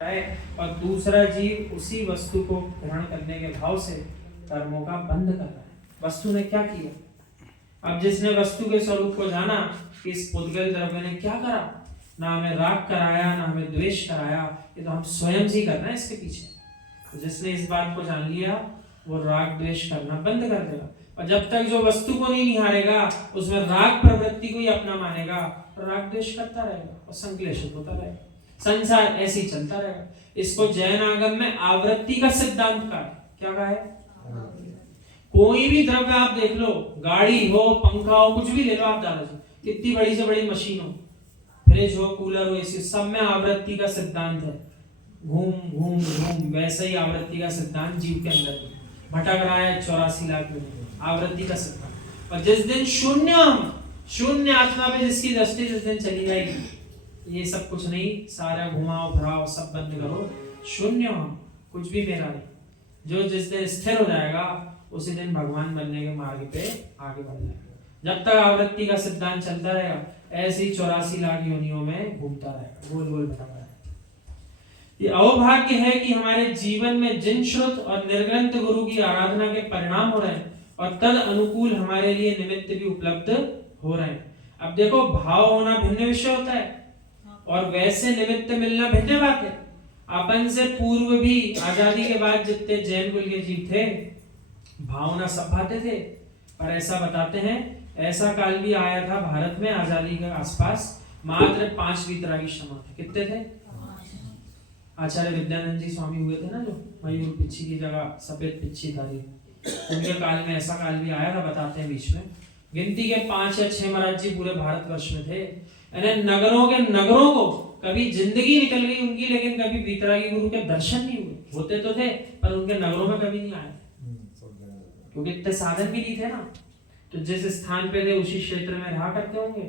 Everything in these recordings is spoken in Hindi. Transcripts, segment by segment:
है और दूसरा जीव उसी वस्तु को ग्रहण करने के भाव से कर्मों का बंध कर रहा है। वस्तु ने क्या किया? अब जिसने वस्तु के स्वरूप को जाना कि इस पुद्गल द्रव्य ने क्या करा, ना हमें राग कराया ना हमें द्वेष कराया, ये तो हम स्वयं ही कर रहे हैं इसके पीछे। तो जिसने इस बात को जान लिया वो राग द्वेष करना बंद कर देगा। और जब तक जो वस्तु को नहीं निहारेगा उसमें राग प्रवृत्ति को ही अपना मानेगा, राग द्वेष करता रहेगा और संक्लेशित होता रहेगा। संसार ऐसे ही चलता रहेगा। इसको जैन आगम में आवृत्ति का सिद्धांत का क्या कहा है? कोई भी द्रव्य आप देख लो, गाड़ी हो, पंखा हो, कुछ भी ले लो आप दादाजी, कितनी बड़ी से बड़ी मशीन हो, फ्रिज हो, कूलर हो, एसी, सब में आवृत्ति का सिद्धांत है। घूम घूम घूम, वैसे ही आवृत्ति का सिद्धांत जीव के अंदर भटक रहा है 84 लाख में, आवृत्ति का सिद्धांत। और जिस दिन शून्य आत्मा पे जिसकी दृष्टि जिस दिन चली जाएगी, ये सब कुछ नहीं, सारा घुमाओ फिराओ सब बंद करो, शून्य कुछ भी मेरा नहीं, जो जिस दिन स्थिर हो जाएगा उसी दिन भगवान बनने के मार्ग पे आगे बढ़ जाएगा। जब तक आवृत्ति का सिद्धांत चलता रहेगा ऐसे ही 84 लाख योनियों में घूमता रहेगा, गोल गोल भटक रहेगा। ये अहोभाग्य है कि हमारे जीवन में जिन श्रुत और निर्ग्रंथ गुरु की आराधना के परिणाम हो रहे हैं और तद अनुकूल हमारे लिए निमित्त भी उपलब्ध हो रहे हैं। अब देखो, भाव होना भिन्न विषय होता है और वैसे निमित्त मिलना भिन्न बात है। अपन से पूर्व भी आजादी के बाद जितने जैन कुल के जीव थे भावना सब पाते थे, पर ऐसा बताते हैं ऐसा काल भी आया था भारत में आजादी के आसपास, मात्र 5 वीतरागी क्षमा थे। कितने थे? आचार्य विद्यानंद जी स्वामी हुए थे ना, जो मयूर पिच्छी की जगह सफेद पिच्छी था, उनके काल में ऐसा काल भी आया था, बताते हैं बीच में गिनती के 5 या 6 महाराज जी पूरे भारतवर्ष में थे। नगरों के नगरों को कभी जिंदगी निकल गई उनकी, लेकिन कभी वीतरागी गुरु के दर्शन नहीं हुए। होते तो थे पर उनके नगरों में कभी नहीं आए, क्योंकि इतने साधन भी नहीं थे ना। तो जिस स्थान पे थे उसी क्षेत्र में रहा करते होंगे,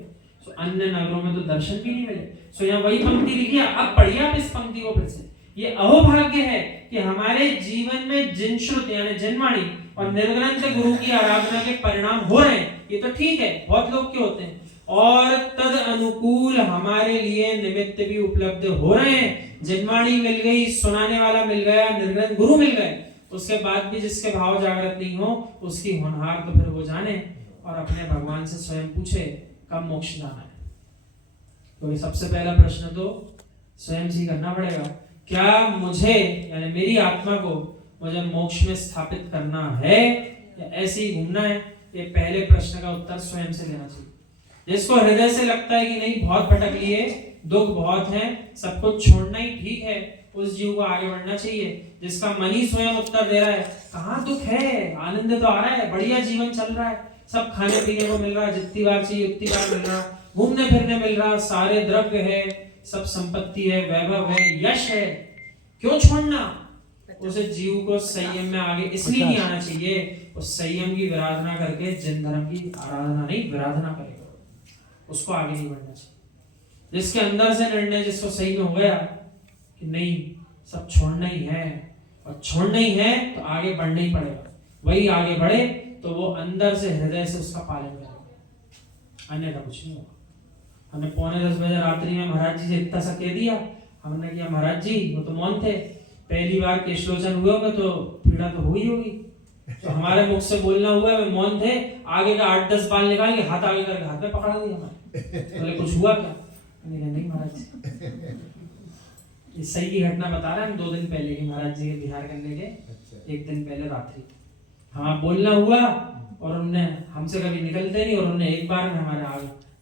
तो अन्य नगरों में तो दर्शन भी नहीं मिले। सो यहाँ वही पंक्ति लिखी है, अब पढ़िए आप इस पंक्ति को फिर से। ये अहोभाग्य है कि हमारे जीवन में जिन श्रुत यानी जिनवाणी और निर्ग्रंथ गुरु की आराधना के परिणाम हो रहे हैं, ये तो ठीक है, बहुत लोग के होते हैं, और तद अनुकूल हमारे लिए निमित्त भी उपलब्ध हो रहे हैं। जिनवाणी मिल गई, सुनाने वाला मिल गया, निर्ग्रंथ गुरु मिल गए, उसके बाद भी जिसके भाव जागृत नहीं हो उसकी होनहार तो फिर वो जाने और अपने भगवान से स्वयं पूछे कब मोक्ष जाना है। तो सबसे पहला प्रश्न तो स्वयं से करना पड़ेगा, क्या मुझे यानी मेरी आत्मा को मुझे मोक्ष में स्थापित करना है या ऐसे ही घूमना है? ये पहले प्रश्न का उत्तर स्वयं से लेना चाहिए। जिसको हृदय से लगता है कि नहीं बहुत भटक लिए, दुख बहुत है, सब कुछ छोड़ना ही ठीक है, उस जीव को आगे बढ़ना चाहिए। जिसका मन ही स्वयं उत्तर दे रहा है कहाँ दुख है, आनंद तो आ रहा है, बढ़िया जीवन चल रहा है, सब खाने पीने को मिल रहा है, जितनी बार चाहिए उतनी बार मिल रहा, घूमने फिरने मिल रहा, सारे द्रव्य है, सब संपत्ति है, वैभव है, यश है, क्यों छोड़ना? उसे जीव को संयम में आगे इसलिए नहीं आना चाहिए, उस संयम की विराधना करके जिन धर्म की आराधना नहीं विराधना करेगा, उसको आगे नहीं बढ़ना चाहिए। जिसके अंदर से निर्णय जिसको सही में हो गया कि नहीं सब छोड़ना ही है और छोड़ना ही है तो आगे बढ़ना ही पड़ेगा, वही आगे बढ़े तो वो अंदर से हृदय से उसका पालन करेगा, अन्यथा कुछ नहीं होगा। हमने 9:45 बजे रात्रि में महाराज जी से इतना सा कह दिया, हमने किया महाराज जी वो तो मौन थे, पहली बार केशलोचन हुए होंगे तो पीड़ा तो हुई होगी, तो हमारे मुख से बोलना हुआ, वे मौन थे, आगे का 8-10 बाल निकाल के हाथ आगे करके हाथ में पकड़ा दिया हमारे, बोले कुछ हुआ क्या? नहीं महाराज जी, ये सही की घटना बता रहे हैं हम 2 दिन पहले की, महाराज जी के बिहार करने के 1 दिन पहले रात्रि हाँ बोलना हुआ और उनने हमसे कभी निकलते नहीं, और उन्होंने एक बार में हमारे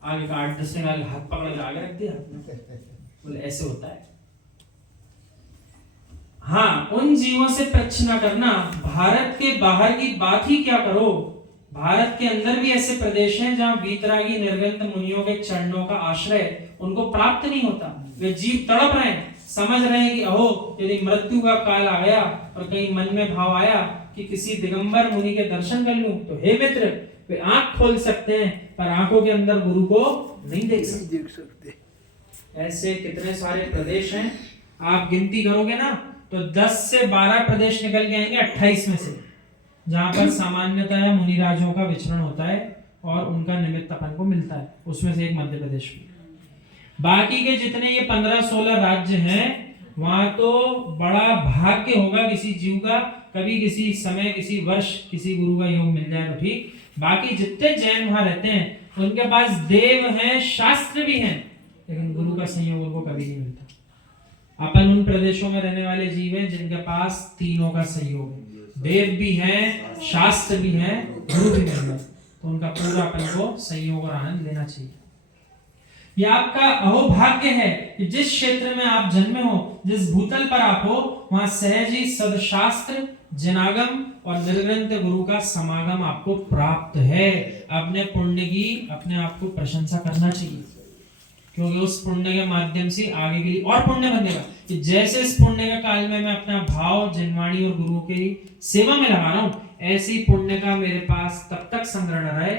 आगे का 8-10 निकाल हाथ पकड़ के आगे रख दिया, बोले ऐसे होता है। हाँ, उन जीवों से प्रश्न करना, भारत के बाहर की बात ही क्या करो, भारत के अंदर भी ऐसे प्रदेश हैं जहां वीतरागी निर्ग्रंथ मुनियों के चरणों का आश्रय उनको प्राप्त नहीं होता। वे जीव तड़प रहे हैं, समझ रहे हैं कि अहो यदि मृत्यु का काल आ गया और कहीं मन में भाव आया कि किसी दिगंबर मुनि के दर्शन कर लूं, तो हे मित्र वे आंख खोल सकते हैं पर आंखों के अंदर गुरु को नहीं देख सकते। ऐसे कितने सारे प्रदेश हैं, आप गिनती करोगे ना तो 10 से 12 प्रदेश निकल के आएंगे 28 में से, जहां पर सामान्यतः मुनिराजों का विचरण होता है और उनका निमित्त अपन को मिलता है, उसमें से एक मध्य प्रदेश में। बाकी के जितने ये 15-16 राज्य हैं वहां तो बड़ा भाग्य होगा किसी जीव का, कभी किसी समय किसी वर्ष किसी गुरु का योग मिल जाए तो ठीक। बाकी जितने जैन वहां रहते हैं उनके पास देव हैं, शास्त्र भी हैं, लेकिन गुरु का संयोग उनको कभी नहीं मिलता। अपन उन प्रदेशों में रहने वाले जीव हैं जिनके पास तीनों का संयोग है, देव भी हैं, शास्त्र भी हैं, गुरु भी मिल जाए, तो उनका पूरा अपन को संयोग और आनंद लेना चाहिए। ये आपका अहोभाग्य है कि जिस क्षेत्र में आप जन्मे हो, जिस भूतल पर आप हो, वहां सहज ही सदशास्त्र, जनागम और निर्ग्रंथ गुरु का समागम आपको प्राप्त है। अपने पुण्य की अपने आप को प्रशंसा करना चाहिए, क्योंकि उस पुण्य के माध्यम से आगे के लिए और पुण्य बनेगा। कि जैसे इस पुण्य के काल में मैं अपना भाव जनवाणी और गुरु की सेवा में लगा रहा हूं, ऐसे ही पुण्य का मेरे पास तब तक संग्रहण रहे